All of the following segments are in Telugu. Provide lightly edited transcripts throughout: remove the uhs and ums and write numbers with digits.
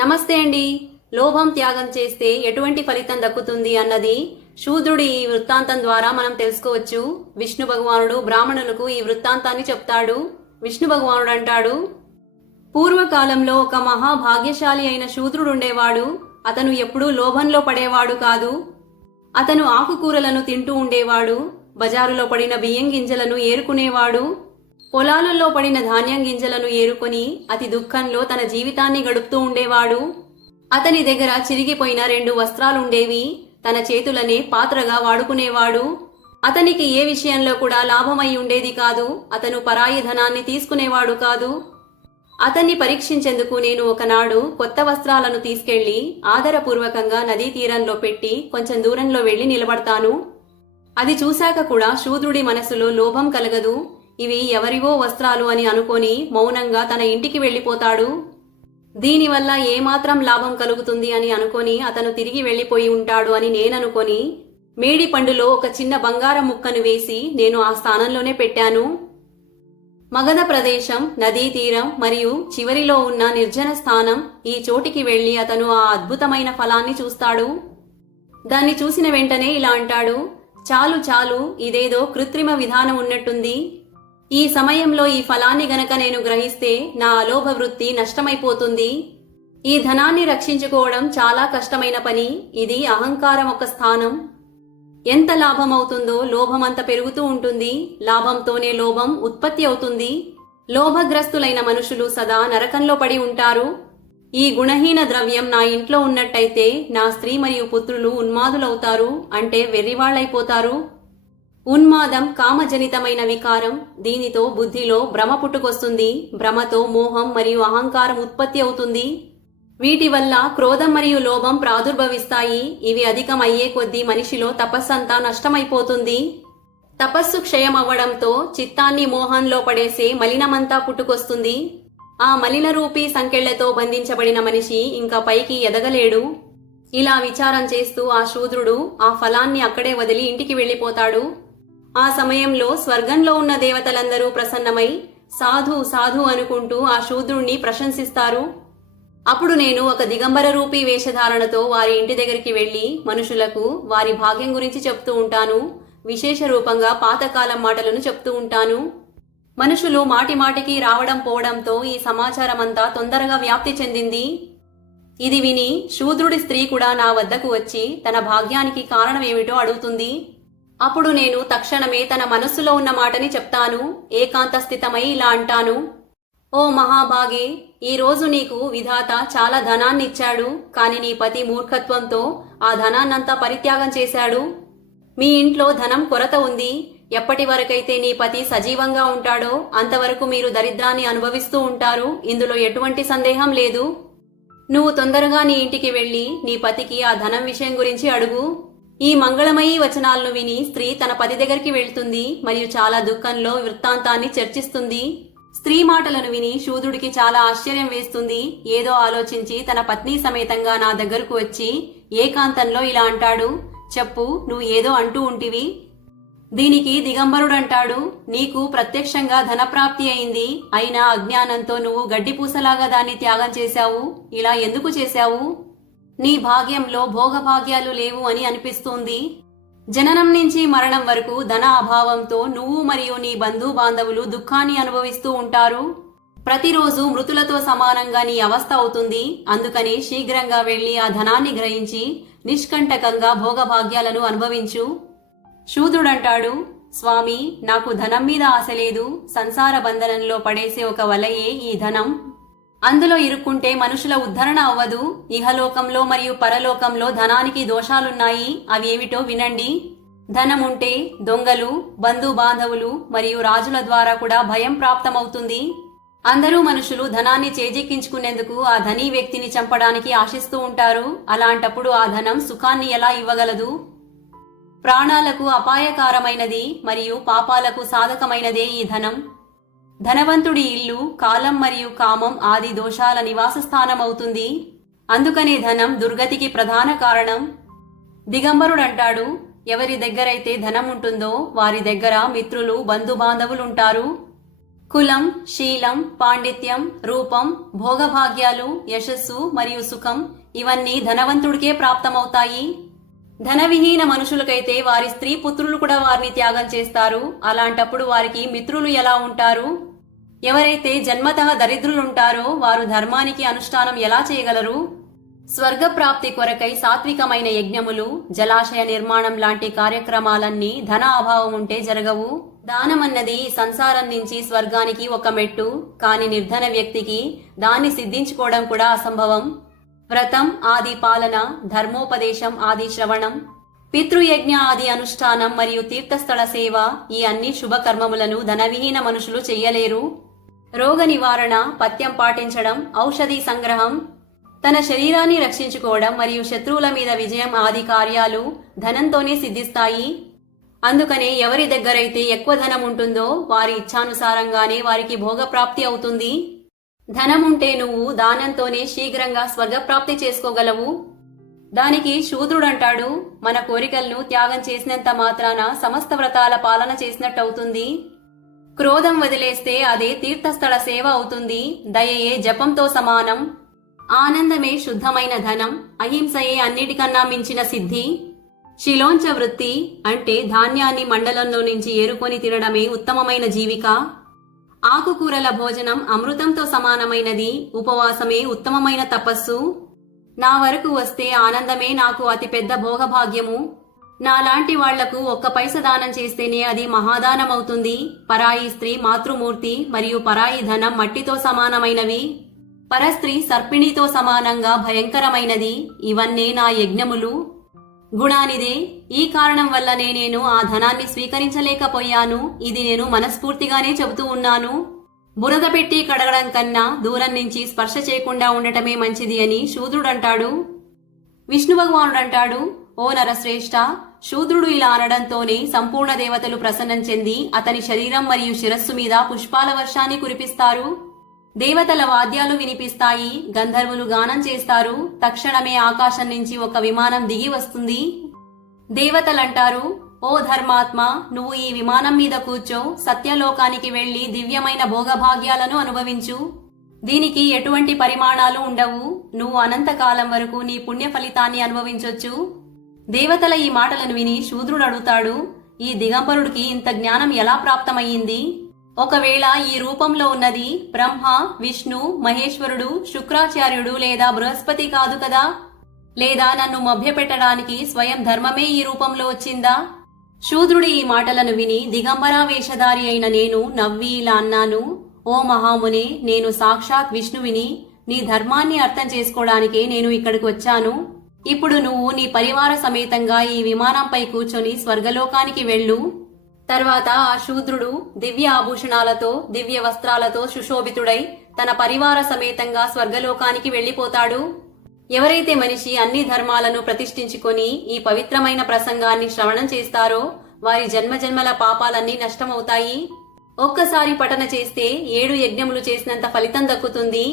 నమస్తే అండి. లోభం త్యాగం చేస్తే ఎటువంటి ఫలితం దక్కుతుంది అన్నది శూద్రుడి ఈ వృత్తాంతం ద్వారా మనం తెలుసుకోవచ్చు. విష్ణు భగవానుడు బ్రాహ్మణులకు ఈ వృత్తాంతాన్ని చెప్తాడు. విష్ణు భగవానుడు అంటాడు, పూర్వకాలంలో ఒక మహాభాగ్యశాలి అయిన శూద్రుడుండేవాడు. అతను ఎప్పుడూ లోభంలో పడేవాడు కాదు. అతను ఆకుకూరలను తింటూ ఉండేవాడు. బజారులో పడిన బియ్యం గింజలను ఏరుకునేవాడు. పొలాలలో పడిన ధాన్యం గింజలను ఏరుకొని అతి దుఃఖంలో తన జీవితాన్ని గడుపుతూ ఉండేవాడు. అతని దగ్గర చిరిగిపోయిన 2 వస్త్రాలుండేవి. తన చేతులనే పాత్రగా వాడుకునేవాడు. అతనికి ఏ విషయంలో కూడా లాభమై ఉండేది కాదు. అతను పరాయి ధనాన్ని తీసుకునేవాడు కాదు. అతన్ని పరీక్షించేందుకు నేను ఒకనాడు కొత్త వస్త్రాలను తీసుకెళ్లి ఆదరపూర్వకంగా నదీ తీరంలో పెట్టి కొంచెం దూరంలో వెళ్లి నిలబడతాను. అది చూశాక కూడా శూద్రుడి మనసులో లోభం కలగదు. ఇవి ఎవరివో వస్త్రాలు అని అనుకొని మౌనంగా తన ఇంటికి వెళ్లిపోతాడు. దీనివల్ల ఏమాత్రం లాభం కలుగుతుంది అని అనుకొని అతను తిరిగి వెళ్లిపోయి ఉంటాడు అని నేననుకొని మేడి పండులో ఒక చిన్న బంగారం ముక్కను వేసి నేను ఆ స్థానంలోనే పెట్టాను. మగధ ప్రదేశం, నదీ తీరం మరియు చివరిలో ఉన్న నిర్జన స్థానం, ఈ చోటికి వెళ్లి అతను ఆ అద్భుతమైన ఫలాన్ని చూస్తాడు. దాన్ని చూసిన వెంటనే ఇలా అంటాడు, చాలు చాలు, ఇదేదో కృత్రిమ విధానం ఉన్నట్టుంది. ఈ సమయంలో ఈ ఫలాన్ని గనక నేను గ్రహిస్తే నా అలోభ వృత్తి నష్టమైపోతుంది. ఈ ధనాన్ని రక్షించుకోవడం చాలా కష్టమైన పని. ఇది అహంకారం ఒక స్థానం. ఎంత లాభమవుతుందో లోభమంత పెరుగుతూ ఉంటుంది. లాభంతోనే లోభం ఉత్పత్తి అవుతుంది. లోభగ్రస్తులైన మనుషులు సదా నరకంలో పడి ఉంటారు. ఈ గుణహీన ద్రవ్యం నా ఇంట్లో ఉన్నట్టయితే నా స్త్రీ మరియు పుత్రులు ఉన్మాదులవుతారు, అంటే వెర్రివాళ్లైపోతారు. ఉన్మాదం కామజనితమైన వికారం. దీనితో బుద్ధిలో భ్రమ పుట్టుకొస్తుంది. భ్రమతో మోహం మరియు అహంకారం ఉత్పత్తి అవుతుంది. వీటి వల్ల క్రోధం మరియు లోభం ప్రాదుర్భవిస్తాయి. ఇవి అధికమయ్యే కొద్దీ మనిషిలో తపస్సంతా నష్టమైపోతుంది. తపస్సు క్షయమవ్వడంతో చిత్తాన్ని మోహంలో పడేసే మలినమంతా పుట్టుకొస్తుంది. ఆ మలిన రూపీ సంకెళ్లతో బంధించబడిన మనిషి ఇంకా పైకి ఎదగలేడు. ఇలా విచారం చేస్తూ ఆ శూద్రుడు ఆ ఫలాన్ని అక్కడే వదిలి ఇంటికి వెళ్లిపోతాడు. ఆ సమయంలో స్వర్గంలో ఉన్న దేవతలందరూ ప్రసన్నమై సాధు సాధు అనుకుంటూ ఆ శూద్రుణ్ణి ప్రశంసిస్తారు. అప్పుడు నేను ఒక దిగంబర రూపీ వేషధారణతో వారి ఇంటి దగ్గరికి వెళ్లి మనుషులకు వారి భాగ్యం గురించి చెప్తూ ఉంటాను. విశేష రూపంగా పాతకాలం మాటలను చెప్తూ ఉంటాను. మనుషులు మాటి మాటికి రావడం పోవడంతో ఈ సమాచారమంతా తొందరగా వ్యాప్తి చెందింది. ఇది విని శూద్రుడి స్త్రీ కూడా నా వద్దకు వచ్చి తన భాగ్యానికి కారణమేమిటో అడుగుతుంది. అప్పుడు నేను తక్షణమే తన మనస్సులో ఉన్న మాటని చెప్తాను. ఏకాంత స్థితమై ఇలా అంటాను, ఓ మహాభాగే, ఈ రోజు నీకు విధాత చాలా ధనాన్నిచ్చాడు. కాని నీ పతి మూర్ఖత్వంతో ఆ ధనాన్నంతా పరిత్యాగం చేశాడు. మీ ఇంట్లో ధనం కొరత ఉంది. ఎప్పటి వరకైతే నీ పతి సజీవంగా ఉంటాడో అంతవరకు మీరు దరిద్రాన్ని అనుభవిస్తూ ఉంటారు. ఇందులో ఎటువంటి సందేహం లేదు. నువ్వు తొందరగా నీ ఇంటికి వెళ్లి నీ పతికి ఆ ధనం విషయం గురించి అడుగు. ఈ మంగళమయీ వచనాలను విని స్త్రీ తన పతి దగ్గరికి వెళ్తుంది మరియు చాలా దుఃఖంలో వృత్తాంతాన్ని చర్చిస్తుంది. స్త్రీ మాటలను విని శూద్రుడికి చాలా ఆశ్చర్యం వేస్తుంది. ఏదో ఆలోచించి తన పత్ని సమేతంగా నా దగ్గరకు వచ్చి ఏకాంతంలో ఇలా అంటాడు, చెప్పు, నువ్వు ఏదో అంటూ ఉంటివి. దీనికి దిగంబరుడంటాడు, నీకు ప్రత్యక్షంగా ధనప్రాప్తి అయింది. అయినా అజ్ఞానంతో నువ్వు గడ్డిపూసలాగా దాన్ని త్యాగం చేశావు. ఇలా ఎందుకు చేశావు? నీ భాగ్యంలో భోగభాగ్యాలు లేవు అని అనిపిస్తుంది. జననం నుంచి మరణం వరకు ధన అభావంతో నువ్వు మరియు నీ బంధు బాంధవులు దుఃఖాన్ని అనుభవిస్తూ ఉంటారు. ప్రతిరోజు మృతులతో సమానంగా నీ అవస్థ అవుతుంది. అందుకని శీఘ్రంగా వెళ్లి ఆ ధనాన్ని గ్రహించి నిష్కంటకంగా భోగభాగ్యాలను అనుభవించు. శూద్రుడంటాడు, స్వామి, నాకు ధనం మీద ఆశ లేదు. సంసార బంధనంలో పడేసే ఒక వలయే ఈ ధనం. అందులో ఇరుక్కుంటే మనుషుల ఉద్ధరణ అవ్వదు. ఇహలోకంలో మరియు పరలోకంలో ధనానికి దోషాలున్నాయి. అవేమిటో వినండి. ధనముంటే దొంగలు, బంధు బాంధవులు మరియు రాజుల ద్వారా కూడా భయం ప్రాప్తమవుతుంది. అందరూ మనుషులు ధనాన్ని చేజిక్కించుకునేందుకు ఆ ధనీ వ్యక్తిని చంపడానికి ఆశిస్తూ ఉంటారు. అలాంటప్పుడు ఆ ధనం సుఖాన్ని ఎలా ఇవ్వగలదు? ప్రాణాలకు అపాయకారమైనది మరియు పాపాలకు సాధకమైనదే ఈ ధనం. ధనవంతుడి ఇల్లు కాలం మరియు కామం ఆది దోషాల నివాస స్థానమవుతుంది. అందుకనే ధనం దుర్గతికి ప్రధాన కారణం. దిగంబరుడంటాడు, ఎవరి దగ్గరైతే ధనం ఉంటుందో వారి దగ్గర మిత్రులు, బంధుబాంధవులుంటారు. కులం, శీలం, పాండిత్యం, రూపం, భోగభాగ్యాలు, యశస్సు మరియు సుఖం ఇవన్నీ ధనవంతుడికే ప్రాప్తమవుతాయి. ధనవిహీన మనుషులకైతే వారి స్త్రీ పుత్రులు కూడా వారిని త్యాగం చేస్తారు. అలాంటప్పుడు వారికి మిత్రులు ఎలా ఉంటారు? ఎవరైతే జన్మతః దరిద్రులుంటారో వారు ధర్మానికి అనుష్ఠానం ఎలా చేయగలరు? స్వర్గప్రాప్తి కొరకై సాత్వికమైన యజ్ఞములు, జలాశయ నిర్మాణం లాంటి కార్యక్రమాలన్నీ ధన అభావం ఉంటే జరగవు. దానమన్నది సంసారం నుంచి స్వర్గానికి ఒక మెట్టు, కాని నిర్ధన వ్యక్తికి దాన్ని సిద్ధించుకోవడం కూడా అసంభవం. వ్రతం ఆది పాలన, ధర్మోపదేశం ఆది శ్రవణం, పితృయజ్ఞ ఆది అనుష్ఠానం మరియు తీర్థస్థల సేవ ఈ అన్ని శుభకర్మములను ధనవిహీన మనుషులు చెయ్యలేరు. రోగ నివారణ, పథ్యం పాటించడం, ఔషధి సంగ్రహం, తన శరీరాన్ని రక్షించుకోవడం మరియు శత్రువుల మీద విజయం ఆది కార్యాలు ధనంతోనే సిద్ధిస్తాయి. అందుకనే ఎవరి దగ్గరైతే ఎక్కువ ధనం ఉంటుందో వారి ఇచ్ఛానుసారంగానే వారికి భోగప్రాప్తి అవుతుంది. ధనముంటే నువ్వు దానంతోనే శీఘ్రంగా స్వర్గప్రాప్తి చేసుకోగలవు. దానికి శూద్రుడంటాడు, మన కోరికలను త్యాగం చేసినంత మాత్రాన సమస్త వ్రతాల పాలన చేసినట్టవుతుంది. క్రోధం వదిలేస్తే అదే తీర్థస్థల సేవ అవుతుంది. దయయే జపంతో సమానం. ఆనందమే శుద్ధమైన ధనం. అహింసయే అన్నిటికన్నా మించిన సిద్ధి. శిలోంచ వృత్తి అంటే ధాన్యాన్ని మండలంలో నుంచి ఏరుకొని తినడమే ఉత్తమమైన జీవిక. ఆకుకూరల భోజనం అమృతంతో సమానమైనది. ఉపవాసమే ఉత్తమమైన తపస్సు. నా వరకు వస్తే ఆనందమే నాకు అతిపెద్ద భోగభాగ్యము. నాలాంటి వాళ్లకు ఒక్క పైస దానం చేస్తేనే అది మహాదానమవుతుంది. పరాయి స్త్రీ మాతృమూర్తి మరియు పరాయి ధనం మట్టితో సమానమైనవి. పరస్త్రీ సర్పిణితో సమానంగా భయంకరమైనది. ఇవన్నీ నా యజ్ఞములు. గుణానిదే. ఈ కారణం వల్లనే నేను ఆ ధనాన్ని స్వీకరించలేకపోయాను. ఇది నేను మనస్ఫూర్తిగానే చెబుతూ ఉన్నాను. బురద పెట్టి కడగడం కన్నా దూరం నుంచి స్పర్శ చేయకుండా ఉండటమే మంచిది అని శూద్రుడంటాడు. విష్ణు భగవానుడంటాడు, ఓ నరశ్రేష్ఠ, శూద్రుడు ఇలా అనడంతోనే సంపూర్ణ దేవతలు ప్రసన్నం చెంది అతని శరీరం మరియు శిరస్సు మీద పుష్పాల వర్షాన్ని కురిపిస్తారు. దేవతల వాద్యాలు వినిపిస్తాయి. గంధర్వులు గానం చేస్తారు. తక్షణమే ఆకాశం నుంచి ఒక విమానం దిగి వస్తుంది. దేవతలంటారు, ఓ ధర్మాత్మ, నువ్వు ఈ విమానం మీద కూర్చో, సత్యలోకానికి వెళ్లి దివ్యమైన భోగభాగ్యాలను అనుభవించు. దీనికి ఎటువంటి పరిమాణాలు ఉండవు. నువ్వు అనంతకాలం వరకు నీ పుణ్య ఫలితాన్ని అనుభవించొచ్చు. దేవతల ఈ మాటలను విని శూద్రుడు అడుగుతాడు, ఈ దిగంబరుడికి ఇంత జ్ఞానం ఎలా ప్రాప్తమయ్యింది? ఒకవేళ ఈ రూపంలో ఉన్నది బ్రహ్మ, విష్ణు, మహేశ్వరుడు, శుక్రాచార్యుడు లేదా బృహస్పతి కాదు కదా? లేదా నన్ను మభ్యపెట్టడానికి స్వయం ధర్మమే ఈ రూపంలో వచ్చిందా? శూద్రుడి ఈ మాటలను విని దిగంబరా వేషధారి అయిన నేను నవ్వి ఇలా అన్నాను, ఓ మహాముని, నేను సాక్షాత్ విష్ణువిని. నీ ధర్మాన్ని అర్థం చేసుకోవడానికే నేను ఇక్కడికి వచ్చాను. ఇప్పుడు నువ్వు నీ పరివార సమేతంగా ఈ విమానంపై కూర్చొని స్వర్గలోకానికి వెళ్ళు. తర్వాత ఆ శూద్రుడు దివ్య ఆభూషణాలతో, దివ్య వస్త్రాలతో సుశోభితుడై తన పరివార సమేతంగా స్వర్గలోకానికి వెళ్లిపోతాడు. ఎవరైతే మనిషి అన్ని ధర్మాలను ప్రతిష్ఠించుకొని ఈ పవిత్రమైన ప్రసంగాన్ని శ్రవణం చేస్తారో వారి జన్మజన్మల పాపాలన్నీ నష్టమవుతాయి. ఒక్కసారి పఠన చేస్తే 7 యజ్ఞములు చేసినంత ఫలితం దక్కుతుంది.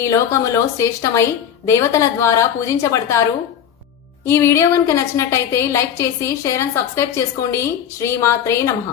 ఈ లోకములో శ్రేష్టమై దేవతల ద్వారా పూజించబడతారు. ఈ వీడియో కనుక నచ్చినట్టయితే లైక్ చేసి షేర్ అండ్ సబ్స్క్రైబ్ చేసుకోండి. శ్రీమాత్రే నమః.